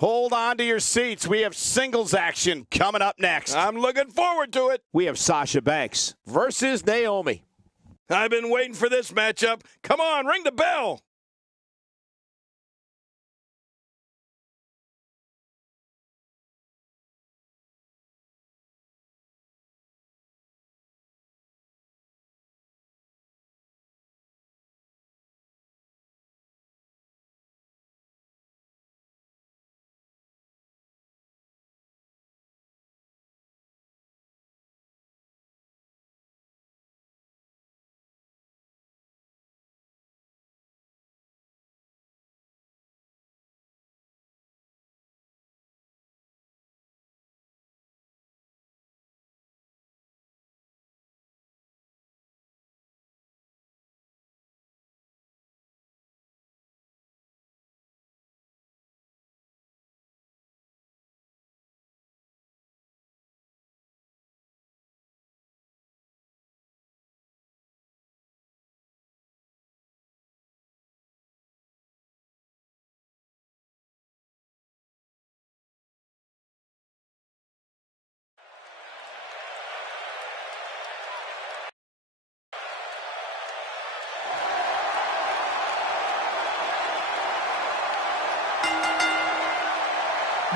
Hold on to your seats. We have singles action coming up next. I'm looking forward to it. We have Sasha Banks versus Naomi. I've been waiting for this matchup. Come on, ring the bell.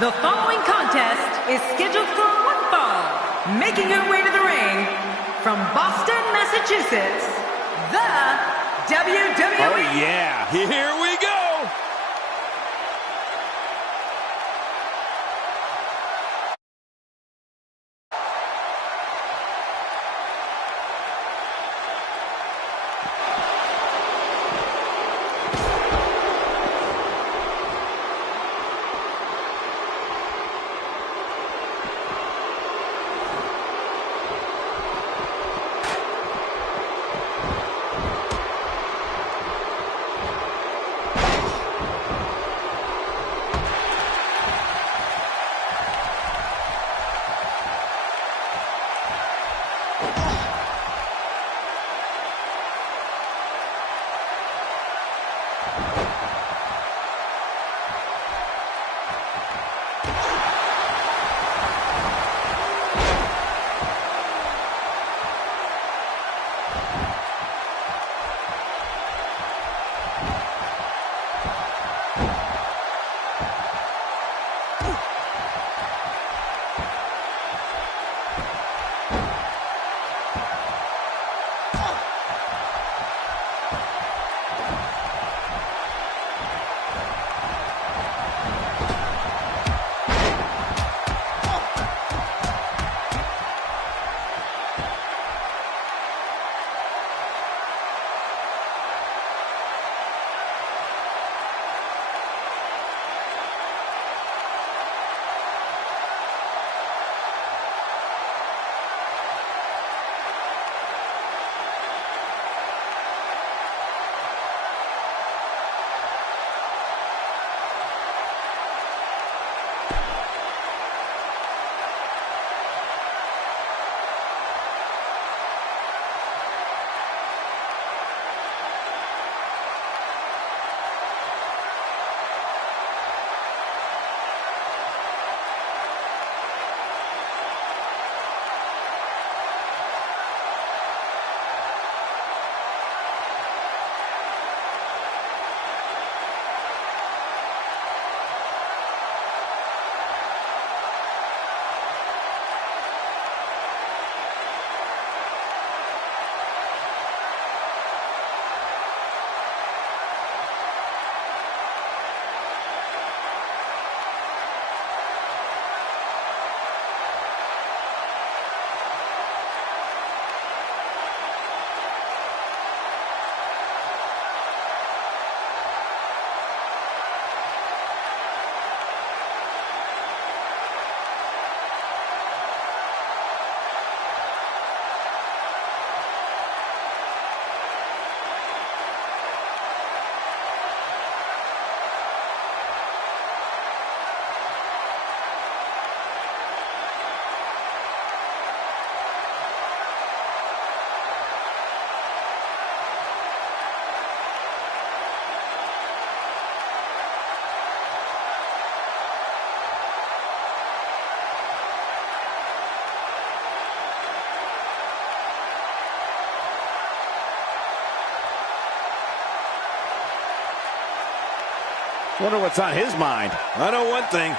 The following contest is scheduled for one fall. Making her way to the ring from Boston, Massachusetts, the WWE. Oh, yeah. Here we go. Wonder what's on his mind. I know one thing.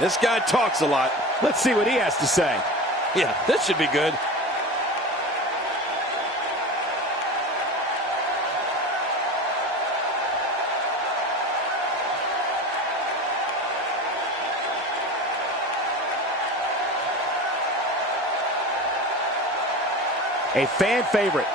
This guy talks a lot. Let's see what he has to say. Yeah, this should be good. A fan favorite.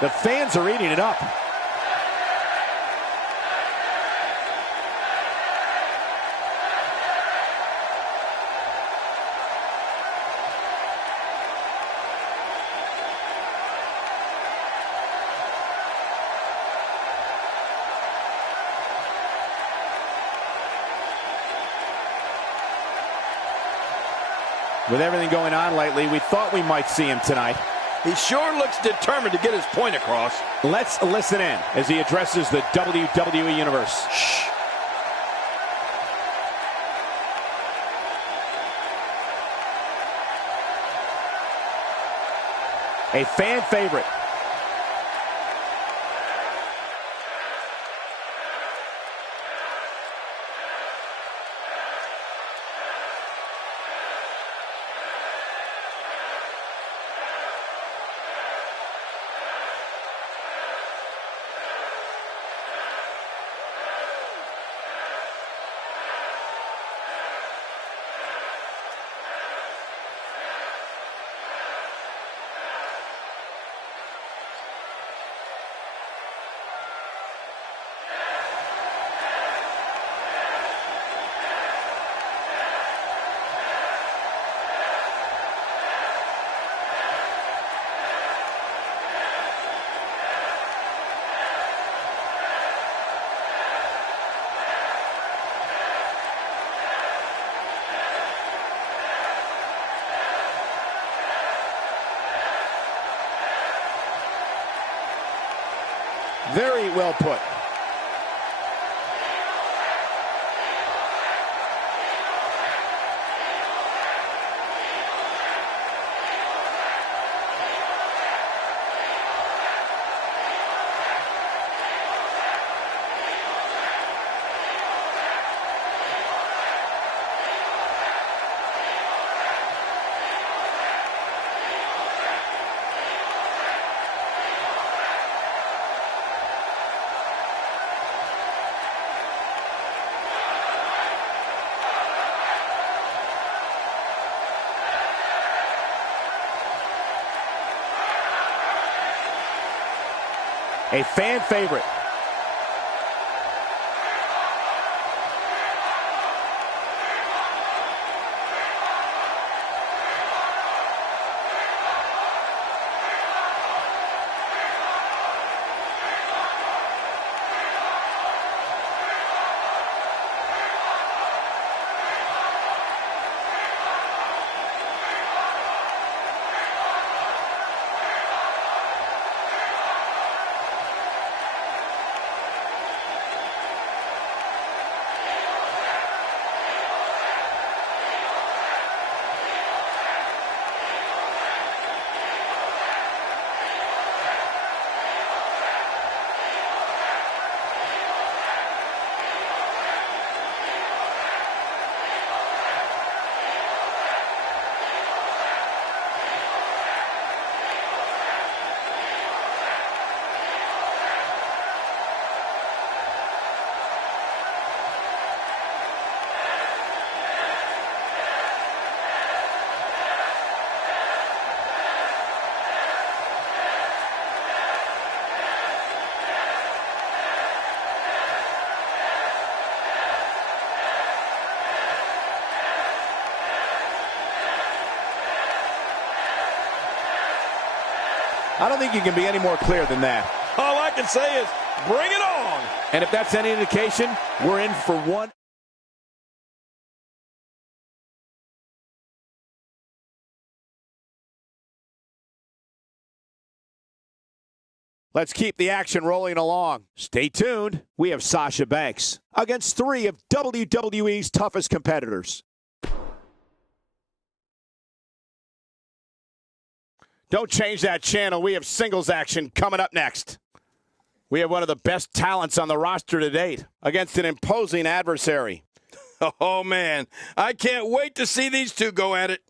The fans are eating it up. With everything going on lately, we thought we might see him tonight. He sure looks determined to get his point across. Let's listen in as he addresses the WWE Universe. Shh. A fan favorite. Very well put. A fan favorite. I don't think you can be any more clear than that. All I can say is, bring it on. And if that's any indication, we're in for one. Let's keep the action rolling along. Stay tuned. We have Sasha Banks against 3 of WWE's toughest competitors. Don't change that channel. We have singles action coming up next. We have one of the best talents on the roster to date against an imposing adversary. Oh, man. I can't wait to see these two go at it.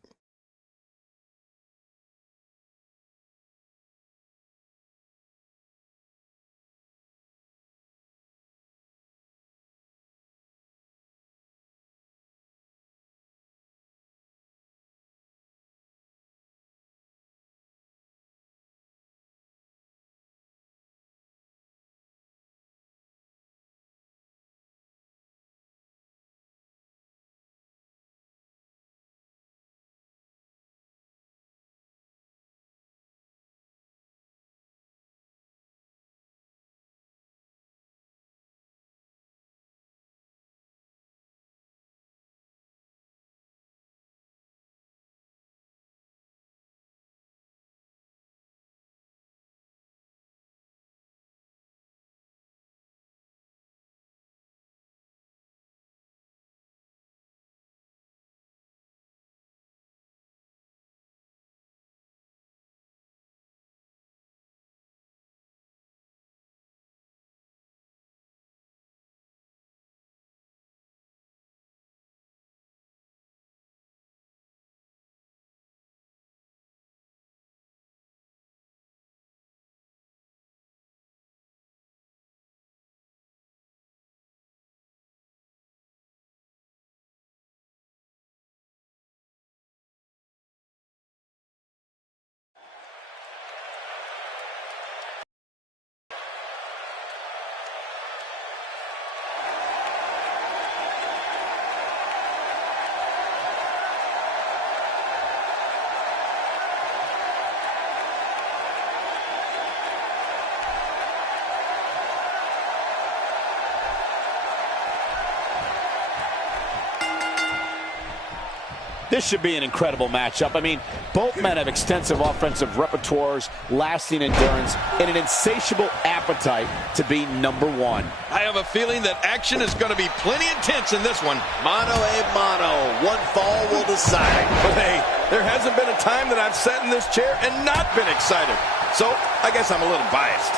This should be an incredible matchup. I mean, both men have extensive offensive repertoires, lasting endurance, and an insatiable appetite to be number one. I have a feeling that action is going to be plenty intense in this one. Mano a mano. One fall will decide. But hey, there hasn't been a time that I've sat in this chair and not been excited. So I guess I'm a little biased.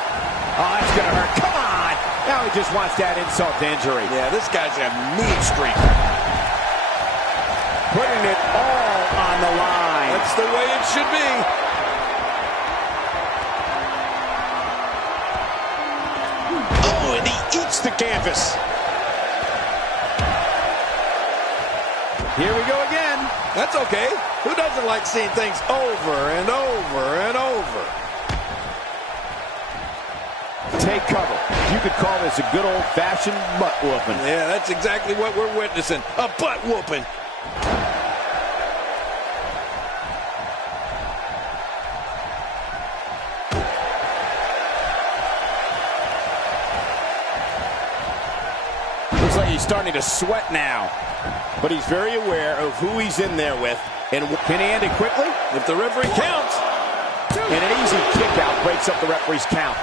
Oh, that's going to hurt. Come on! Now he just wants that insult to injury. Yeah, this guy's a mean streak. Putting it all on the line. That's the way it should be. Oh, and he eats the canvas. Here we go again. That's okay. Who doesn't like seeing things over and over and over? Take cover. You could call this a good old-fashioned butt whooping. Yeah, that's exactly what we're witnessing. A butt whooping. Looks like he's starting to sweat now. But he's very aware of who he's in there with. And can he end it quickly? If the referee counts. And an easy kick out breaks up the referee's count.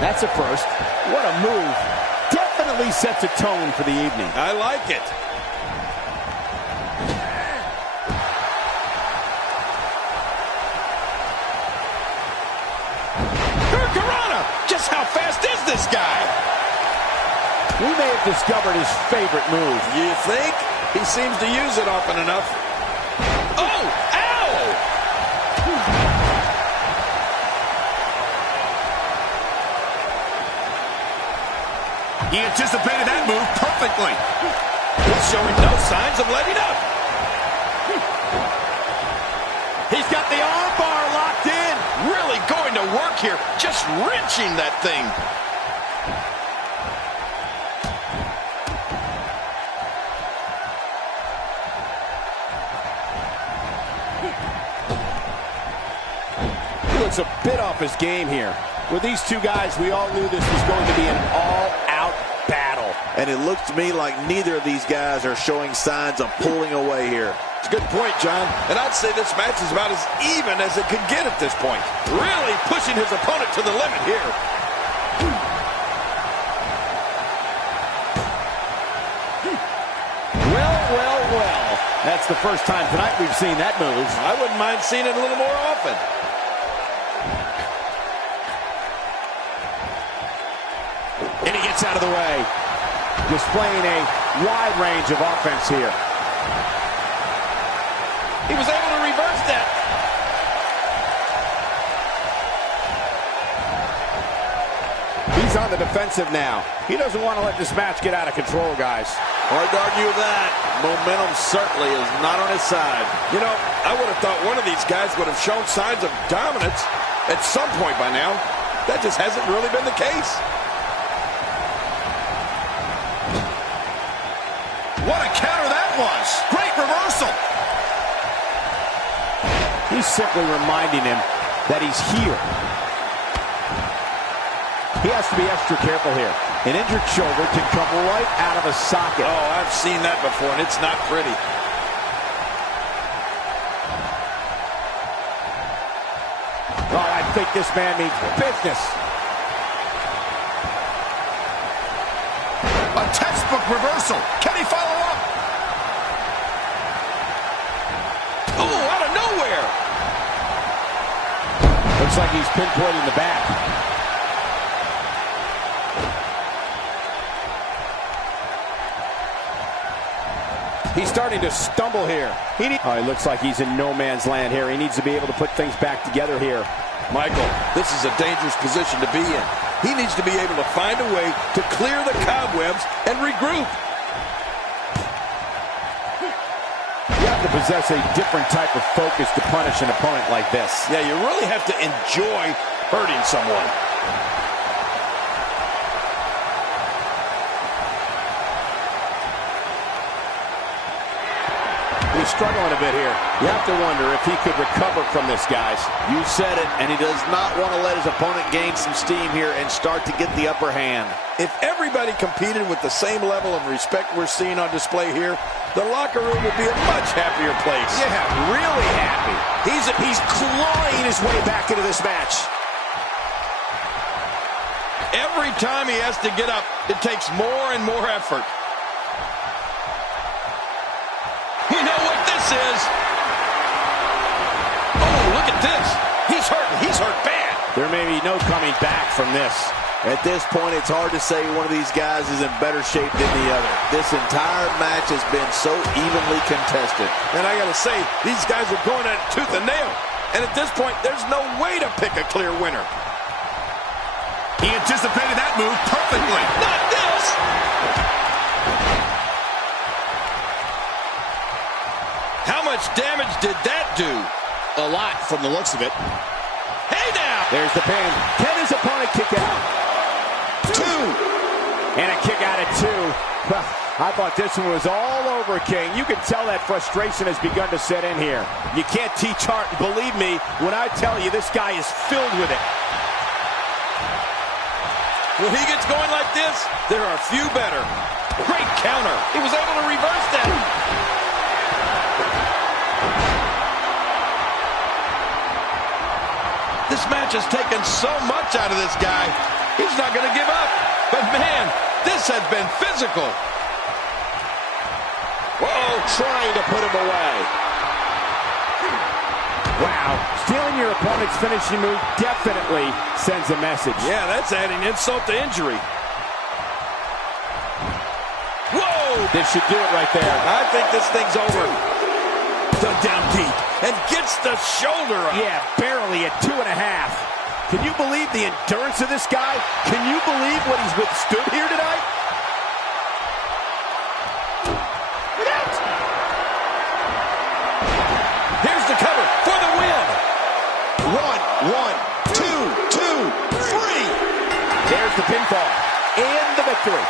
That's a first. What a move. Definitely sets a tone for the evening. I like it. Just how fast is this guy? We may have discovered his favorite move. You think? He seems to use it often enough. Oh! Ow! He anticipated that move perfectly. He's showing no signs of letting up. He's got the arm bar locked in. Really going to work here. Just wrenching that thing. looks a bit off his game here. With these two guys, we all knew this was going to be an all-out battle. And it looks to me like neither of these guys are showing signs of pulling away here. It's a good point, John. And I'd say this match is about as even as it could get at this point. Really pushing his opponent to the limit here. Well. That's the first time tonight we've seen that move. I wouldn't mind seeing it a little more often. And he gets out of the way. Displaying a wide range of offense here. He was able to reverse that. He's on the defensive now. He doesn't want to let this match get out of control, guys. Hard to argue with that. Momentum certainly is not on his side. You know, I would have thought one of these guys would have shown signs of dominance at some point by now. That just hasn't really been the case. What a counter that was. Great reversal. He's simply reminding him that he's here. He has to be extra careful here. An injured shoulder can come right out of a socket. Oh, I've seen that before, and it's not pretty. Oh, I think this man means business. A textbook reversal. Can he follow up? Oh, out of nowhere. Looks like he's pinpointing the back. He's starting to stumble here. He looks like he's in no man's land here. He needs to be able to put things back together here. Michael, this is a dangerous position to be in. He needs to be able to find a way to clear the cobwebs and regroup. You have to possess a different type of focus to punish an opponent like this. Yeah, you really have to enjoy hurting someone. He's struggling a bit here. You have to wonder if he could recover from this, guys. You said it, and he does not want to let his opponent gain some steam here and start to get the upper hand. If everybody competed with the same level of respect we're seeing on display here, the locker room would be a much happier place. Yeah, really happy. He's clawing his way back into this match. Every time he has to get up, it takes more and more effort. You know what this is? Oh, look at this. He's hurt. He's hurt bad. There may be no coming back from this. At this point, it's hard to say one of these guys is in better shape than the other. This entire match has been so evenly contested. And I got to say, these guys are going at it tooth and nail. And at this point, there's no way to pick a clear winner. He anticipated that move perfectly. Not this! How much damage did that do? A lot from the looks of it. Hey now! There's the pin. Can his opponent kick out? 2. And a kick out at 2. Well, I thought this one was all over, King. You can tell that frustration has begun to set in here. You can't teach heart. Believe me when I tell you this guy is filled with it. When he gets going like this, there are few better. Great counter. He was able to reverse that. This match has taken so much out of this guy. He's not going to give up. But man, this has been physical. Whoa, trying to put him away. Wow, stealing your opponent's finishing move definitely sends a message. Yeah, that's adding insult to injury. Whoa! This should do it right there. I think this thing's over. Dug down deep and gets the shoulder up. Yeah, barely at 2.5. Can you believe the endurance of this guy? Can you believe what he's withstood here tonight? Look out! Here's the cover for the win. 1, 2, 3. There's the pinfall and the victory.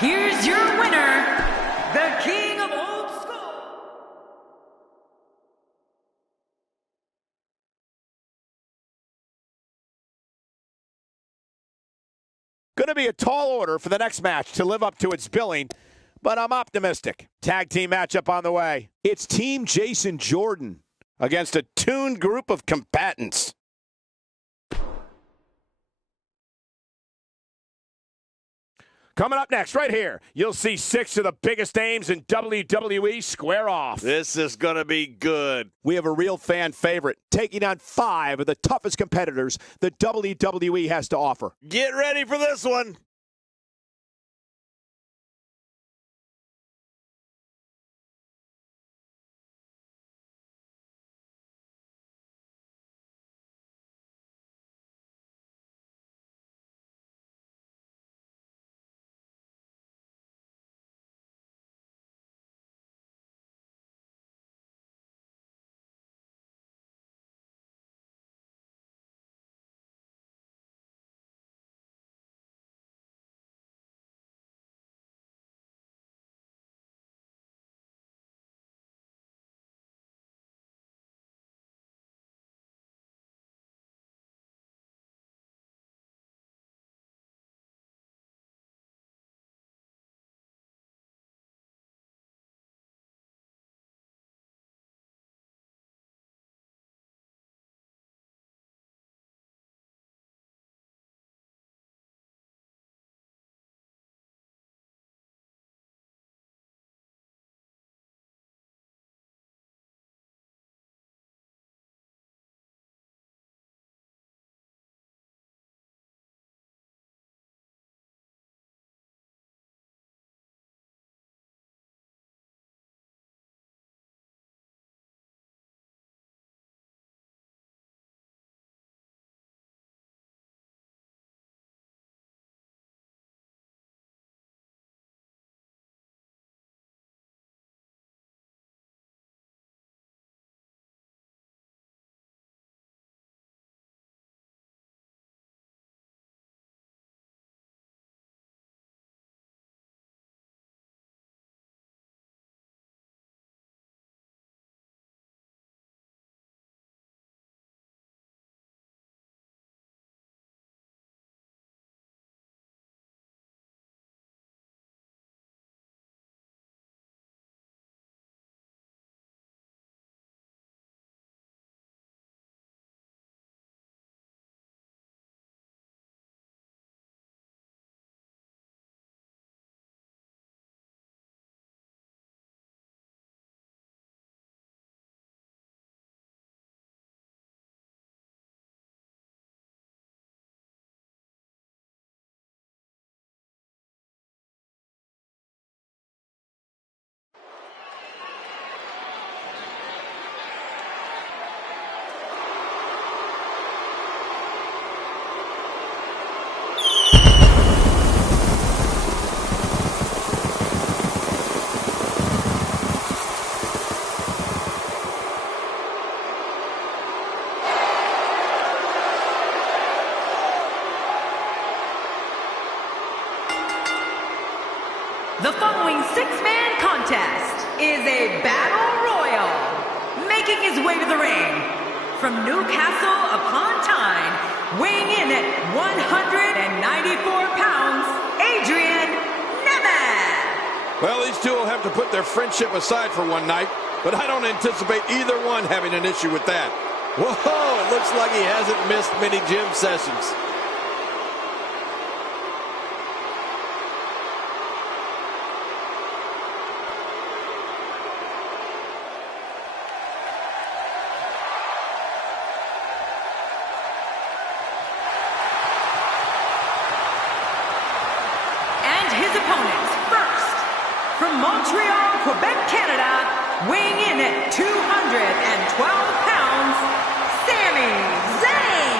Here's your winner, the King of Old School. Going to be a tall order for the next match to live up to its billing, but I'm optimistic. Tag team matchup on the way. It's Team Jason Jordan against a tuned group of combatants. Coming up next, right here, you'll see 6 of the biggest names in WWE square off. This is going to be good. We have a real fan favorite taking on 5 of the toughest competitors the WWE has to offer. Get ready for this one. The following 6-man contest is a battle royal. Making his way to the ring from Newcastle upon Tyne, weighing in at 194 pounds, Adrian Nemeth. Well, these two will have to put their friendship aside for one night, but I don't anticipate either one having an issue with that. Whoa, it looks like he hasn't missed many gym sessions. Montreal, Quebec, Canada, weighing in at 212 pounds, Sami Zayn.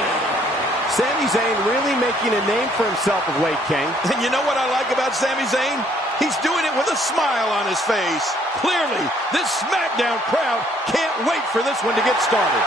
Sami Zayn really making a name for himself of late, King. And you know what I like about Sami Zayn? He's doing it with a smile on his face. Clearly, this Smackdown crowd can't wait for this one to get started.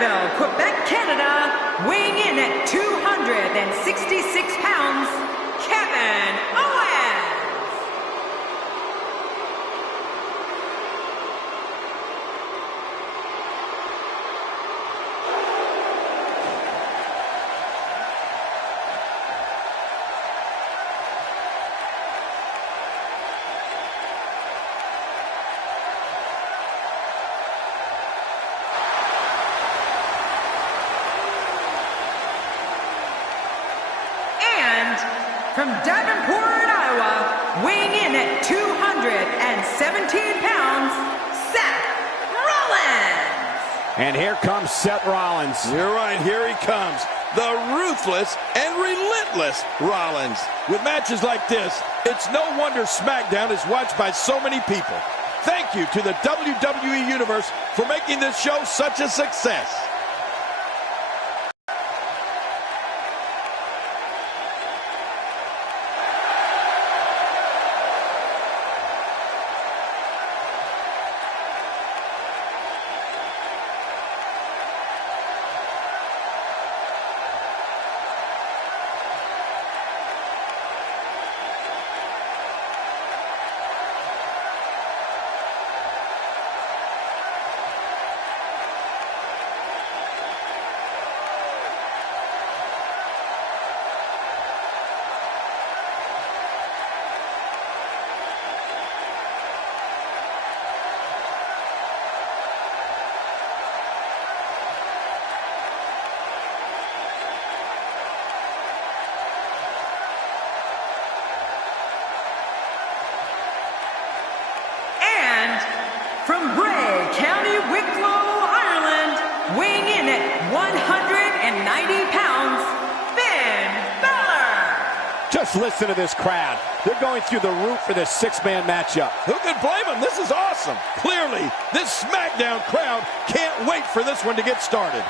Marieuville, Quebec, Canada, weighing in at 266 pounds, Kevin Owens. From Davenport, Iowa, weighing in at 217 pounds, Seth Rollins. And here comes Seth Rollins. You're right, here he comes. The ruthless and relentless Rollins. With matches like this, it's no wonder Smackdown is watched by so many people. Thank you to the WWE Universe for making this show such a success. From Bray, County Wicklow, Ireland, weighing in at 190 pounds, Finn Balor. Just listen to this crowd. They're going through the roof for this six-man matchup. Who could blame them? This is awesome. Clearly, this SmackDown crowd can't wait for this one to get started.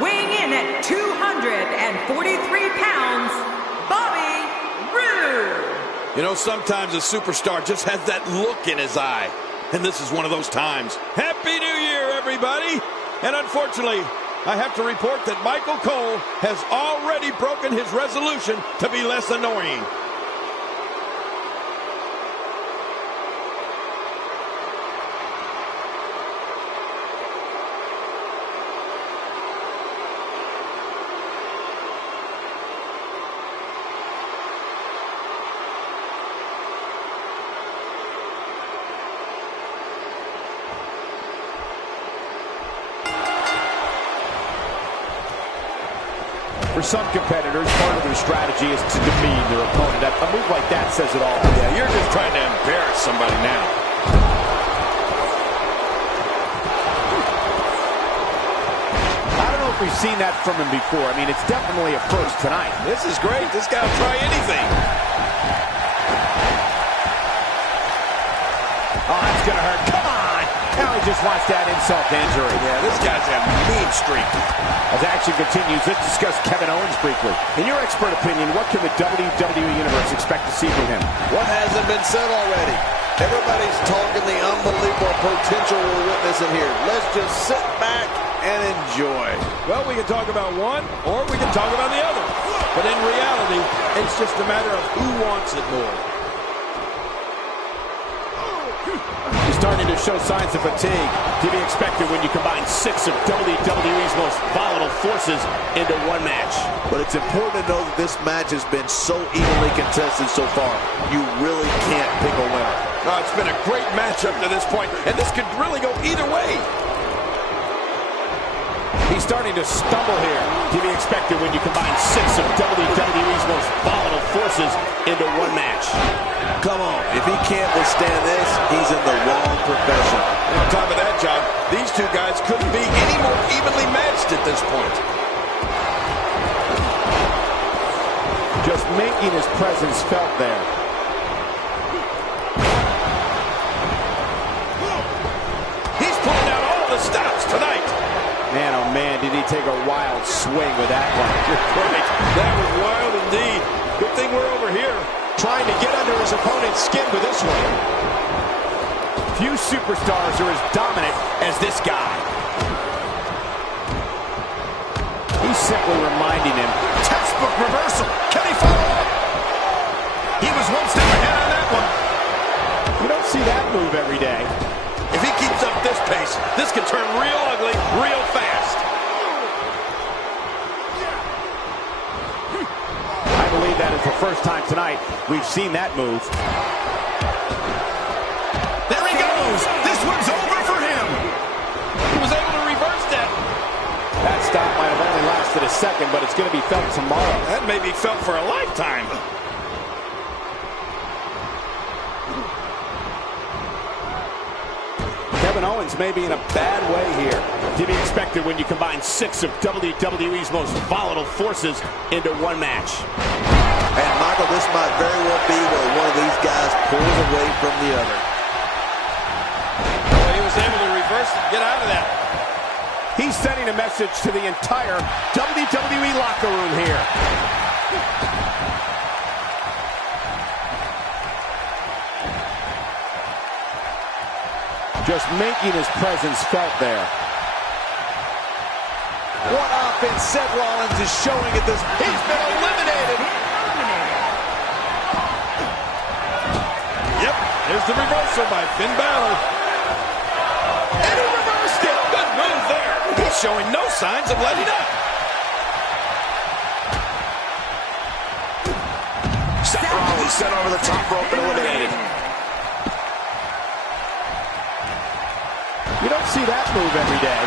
weighing in at 243 pounds, Bobby Roode. You know, sometimes a superstar just has that look in his eye. And this is one of those times. Happy New Year, everybody! And unfortunately, I have to report that Michael Cole has already broken his resolution to be less annoying. For some competitors, part of their strategy is to demean their opponent. A move like that says it all. Yeah, you're just trying to embarrass somebody now. I don't know if we've seen that from him before. I mean, it's definitely a first tonight. This is great. This guy will try anything. Oh, that's going to hurt. Come on! Now he just wants that insult to injury. Yeah, this guy's a mean streak. As action continues, let's discuss Kevin Owens briefly. In your expert opinion, what can the WWE Universe expect to see from him? What hasn't been said already? Everybody's talking the unbelievable potential we're witnessing here. Let's just sit back and enjoy. Well, we can talk about one, or we can talk about the other. But in reality, it's just a matter of who wants it more. He's starting to show signs of fatigue, to be expected when you combine 6 of WWE's most volatile forces into one match. But it's important to know that this match has been so evenly contested so far. You really can't pick a winner. Oh, it's been a great match up to this point, and this could really go either way. He's starting to stumble here, to be expected when you combine 6 of WWE's most volatile forces into one match. Come on, if he can't withstand this, he's in the wrong profession. On top of that, John, these two guys couldn't be any more evenly matched at this point. Just making his presence felt there. He's pulling out all the stops tonight. Man, oh man, did he take a wild swing with that one. You're right. That was wild indeed. Good thing we're over here. Trying to get under his opponent's skin with this one. Few superstars are as dominant as this guy. He's simply reminding him. Textbook reversal. Can he follow up? He was one step ahead on that one. You don't see that move every day. If he keeps up this pace, this can turn real ugly real fast. I believe that is the first time tonight we've seen that move. There he goes. This one's over for him. He was able to reverse that. That stop might have only lasted a second, but it's going to be felt tomorrow. That may be felt for a lifetime. Kevin Owens may be in a bad way here, to be expected when you combine 6 of WWE's most volatile forces into one match. And Michael, this might very well be where one of these guys pulls away from the other. Well, he was able to reverse it, get out of that. He's sending a message to the entire WWE locker room here. Just making his presence felt there. What offense Seth Rollins is showing at this. He's been eliminated. Yep, there's the reversal by Finn Balor. And he reversed it. Good move there. He's showing no signs of letting up. Seth Rollins sent over the top rope and eliminated. You don't see that move every day.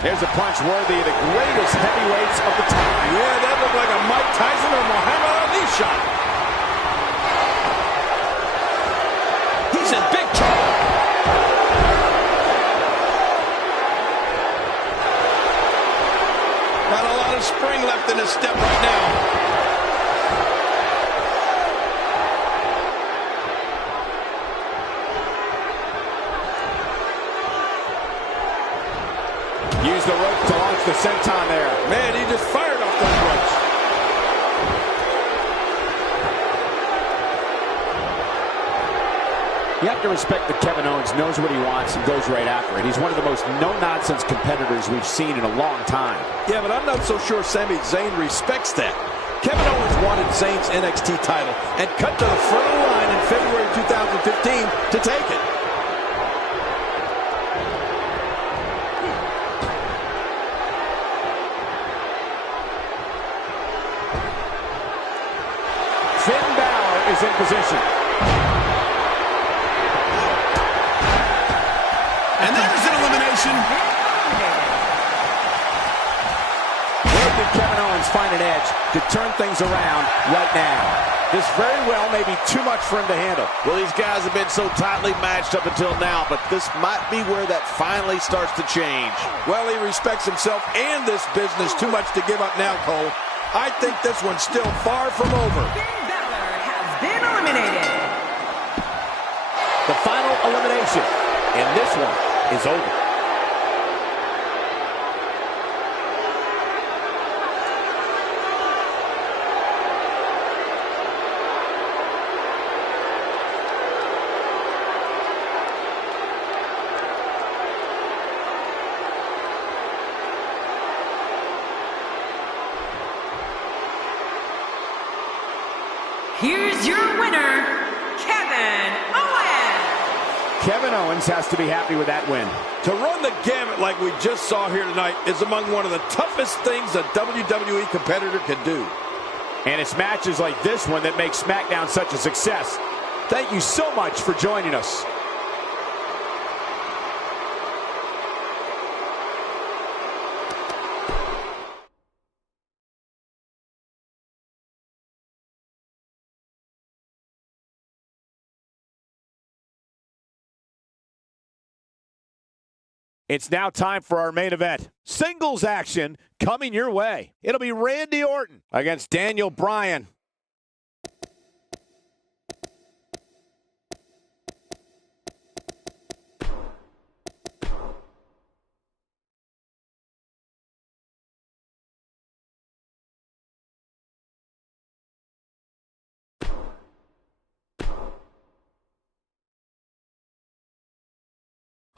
There's a punch worthy of the greatest heavyweights of the time. Yeah, that looked like a Mike Tyson or Muhammad Ali shot. He's in big trouble. Not a lot of spring left in his step right now. Use the rope to launch the senton there. Man, he just fired off those ropes. You have to respect that Kevin Owens knows what he wants and goes right after it. He's one of the most no-nonsense competitors we've seen in a long time. Yeah, but I'm not so sure Sami Zayn respects that. Kevin Owens wanted Zayn's NXT title and cut to the front of the line in February 2015 to take it. Finn Balor is in position. And there's an elimination. Where did Kevin Owens find an edge to turn things around right now? This very well may be too much for him to handle. Well, these guys have been so tightly matched up until now, but this might be where that finally starts to change. Well, he respects himself and this business too much to give up now, Cole. I think this one's still far from over. Finn Balor has been eliminated. The final elimination, and this one is over. here's your winner, Kevin Owens. Kevin Owens has to be happy with that win. To run the gamut like we just saw here tonight is among one of the toughest things a WWE competitor can do. And it's matches like this one that make SmackDown such a success. Thank you so much for joining us. It's now time for our main event. Singles action coming your way. It'll be Randy Orton against Daniel Bryan.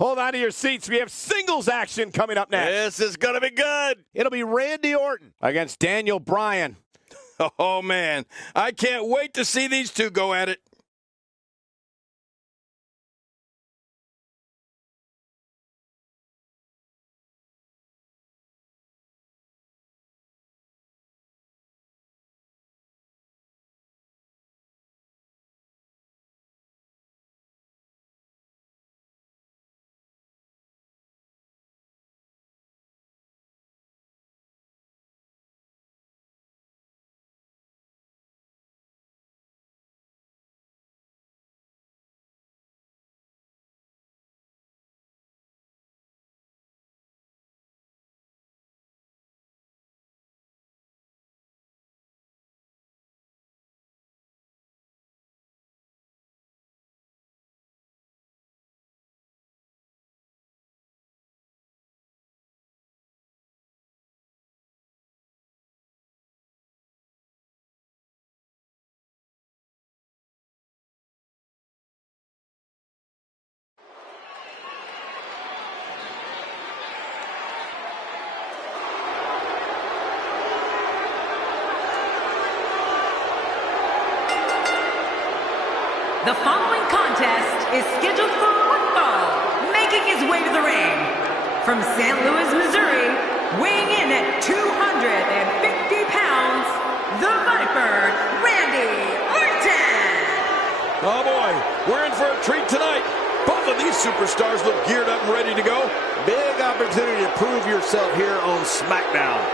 Hold on to your seats. We have singles action coming up next. This is going to be good. It'll be Randy Orton against Daniel Bryan. Oh, man. I can't wait to see these two go at it. The following contest is scheduled for one fall, making his way to the ring. From St. Louis, Missouri, weighing in at 250 pounds, the Viper, Randy Orton. Oh, boy. We're in for a treat tonight. Both of these superstars look geared up and ready to go. Big opportunity to prove yourself here on SmackDown.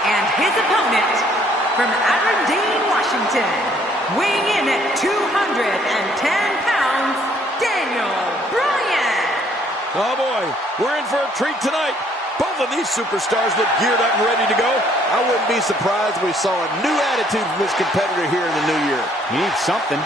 And his opponent, from Aberdeen, Washington, weighing in at 210 pounds, Daniel Bryan. Oh, boy. We're in for a treat tonight. Both of these superstars look geared up and ready to go. I wouldn't be surprised if we saw a new attitude from this competitor here in the new year. He needs something.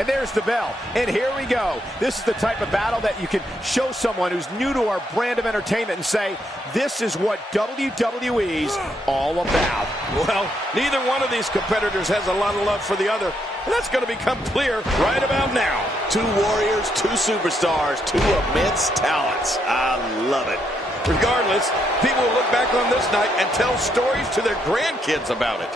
And there's the bell. And here we go. This is the type of battle that you can show someone who's new to our brand of entertainment and say, this is what WWE's all about. Well, neither one of these competitors has a lot of love for the other. And that's going to become clear right about now. Two warriors, two superstars, two immense talents. I love it. Regardless, people will look back on this night and tell stories to their grandkids about it.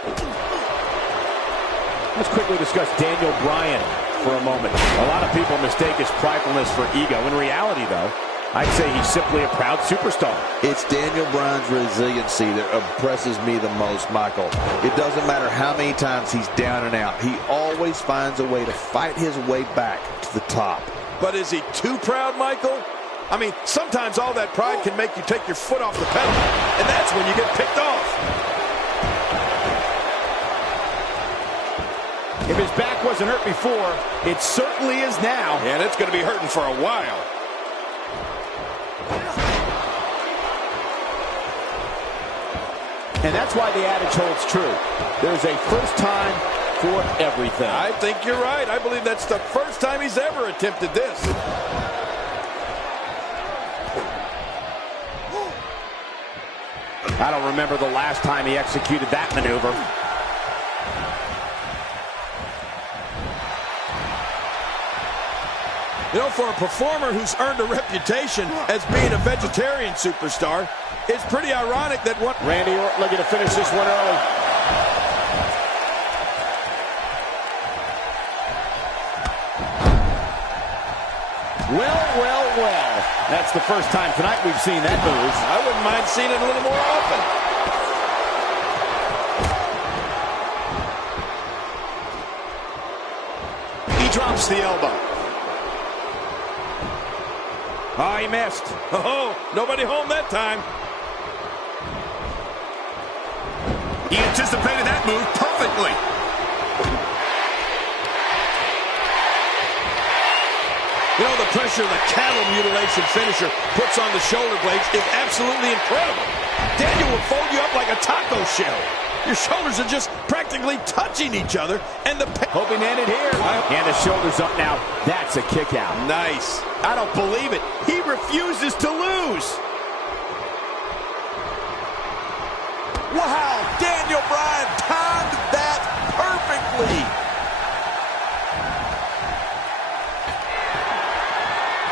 Let's quickly discuss Daniel Bryan for a moment. A lot of people mistake his pridefulness for ego. In reality, though, I'd say he's simply a proud superstar. It's Daniel Bryan's resiliency that impresses me the most, Michael. It doesn't matter how many times he's down and out. He always finds a way to fight his way back to the top. But is he too proud, Michael? I mean, sometimes all that pride can make you take your foot off the pedal, and that's when you get picked off. If his back wasn't hurt before, it certainly is now. And it's going to be hurting for a while. And that's why the adage holds true. There's a first time for everything. I think you're right. I believe that's the first time he's ever attempted this. I don't remember the last time he executed that maneuver. You know, for a performer who's earned a reputation as being a vegetarian superstar, it's pretty ironic that one... Randy Orton looking to finish this one early. Well. That's the first time tonight we've seen that move. I wouldn't mind seeing it a little more often. He drops the elbow. Oh, he missed. Oh, nobody home that time. He anticipated that move perfectly. You know, the pressure the cattle mutilation finisher puts on the shoulder blades is absolutely incredible. Daniel will fold you up like a taco shell. Your shoulders are just practically touching each other, and the... Hoping to end it here. And the shoulders up now. That's a kick out. Nice. I don't believe it. He refuses to lose. Wow, Daniel Bryan timed that perfectly.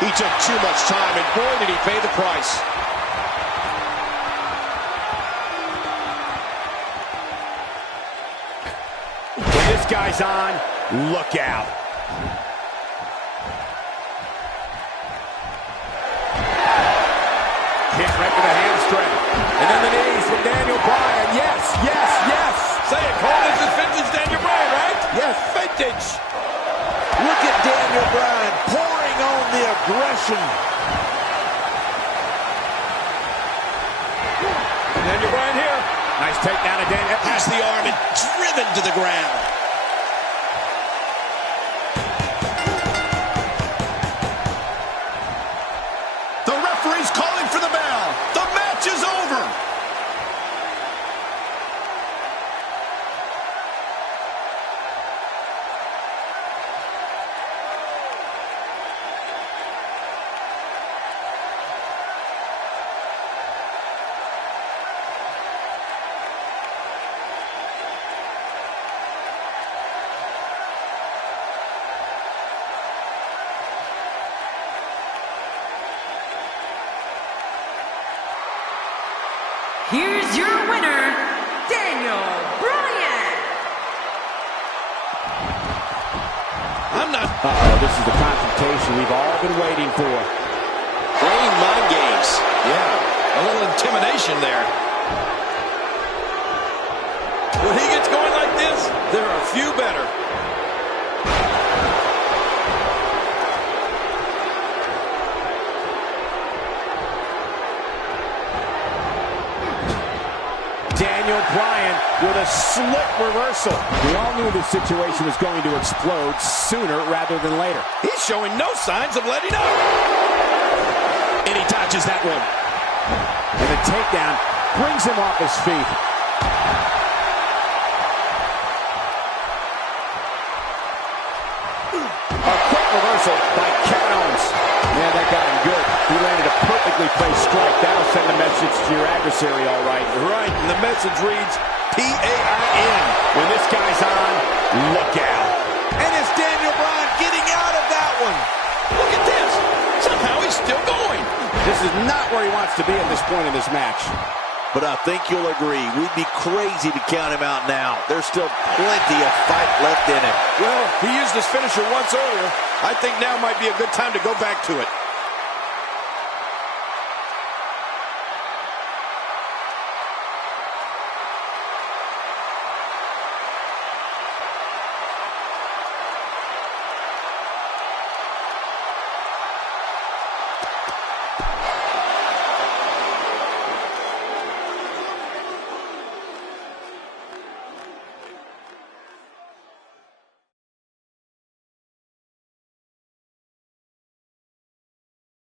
He took too much time, and boy, did he pay the price. When this guy's on, look out. Hit right to the hamstring. And then the knees from Daniel Bryan. Yes. Say it, Cole. This is vintage Daniel Bryan, right? Yes, vintage. Look at Daniel Bryan pouring on the aggression. Daniel Bryan here. Nice takedown of Daniel. Past the arm and driven to the ground. The referee's calling for the bell. The match is over. Here's your winner, Daniel Bryan. I'm not... Uh-oh, this is the confrontation we've all been waiting for. Playing mind games. Yeah, a little intimidation there. When he gets going like this, there are a few better. Daniel Bryan with a slick reversal. We all knew this situation was going to explode sooner rather than later. He's showing no signs of letting up. And he dodges that one. And the takedown brings him off his feet. a message to your adversary, all right. Right, and the message reads P-A-I-N. When this guy's on, look out. And it's Daniel Bryan getting out of that one. Look at this. Somehow he's still going. This is not where he wants to be at this point in this match. But I think you'll agree, we'd be crazy to count him out now. There's still plenty of fight left in him. Well, he used his finisher once earlier. I think now might be a good time to go back to it.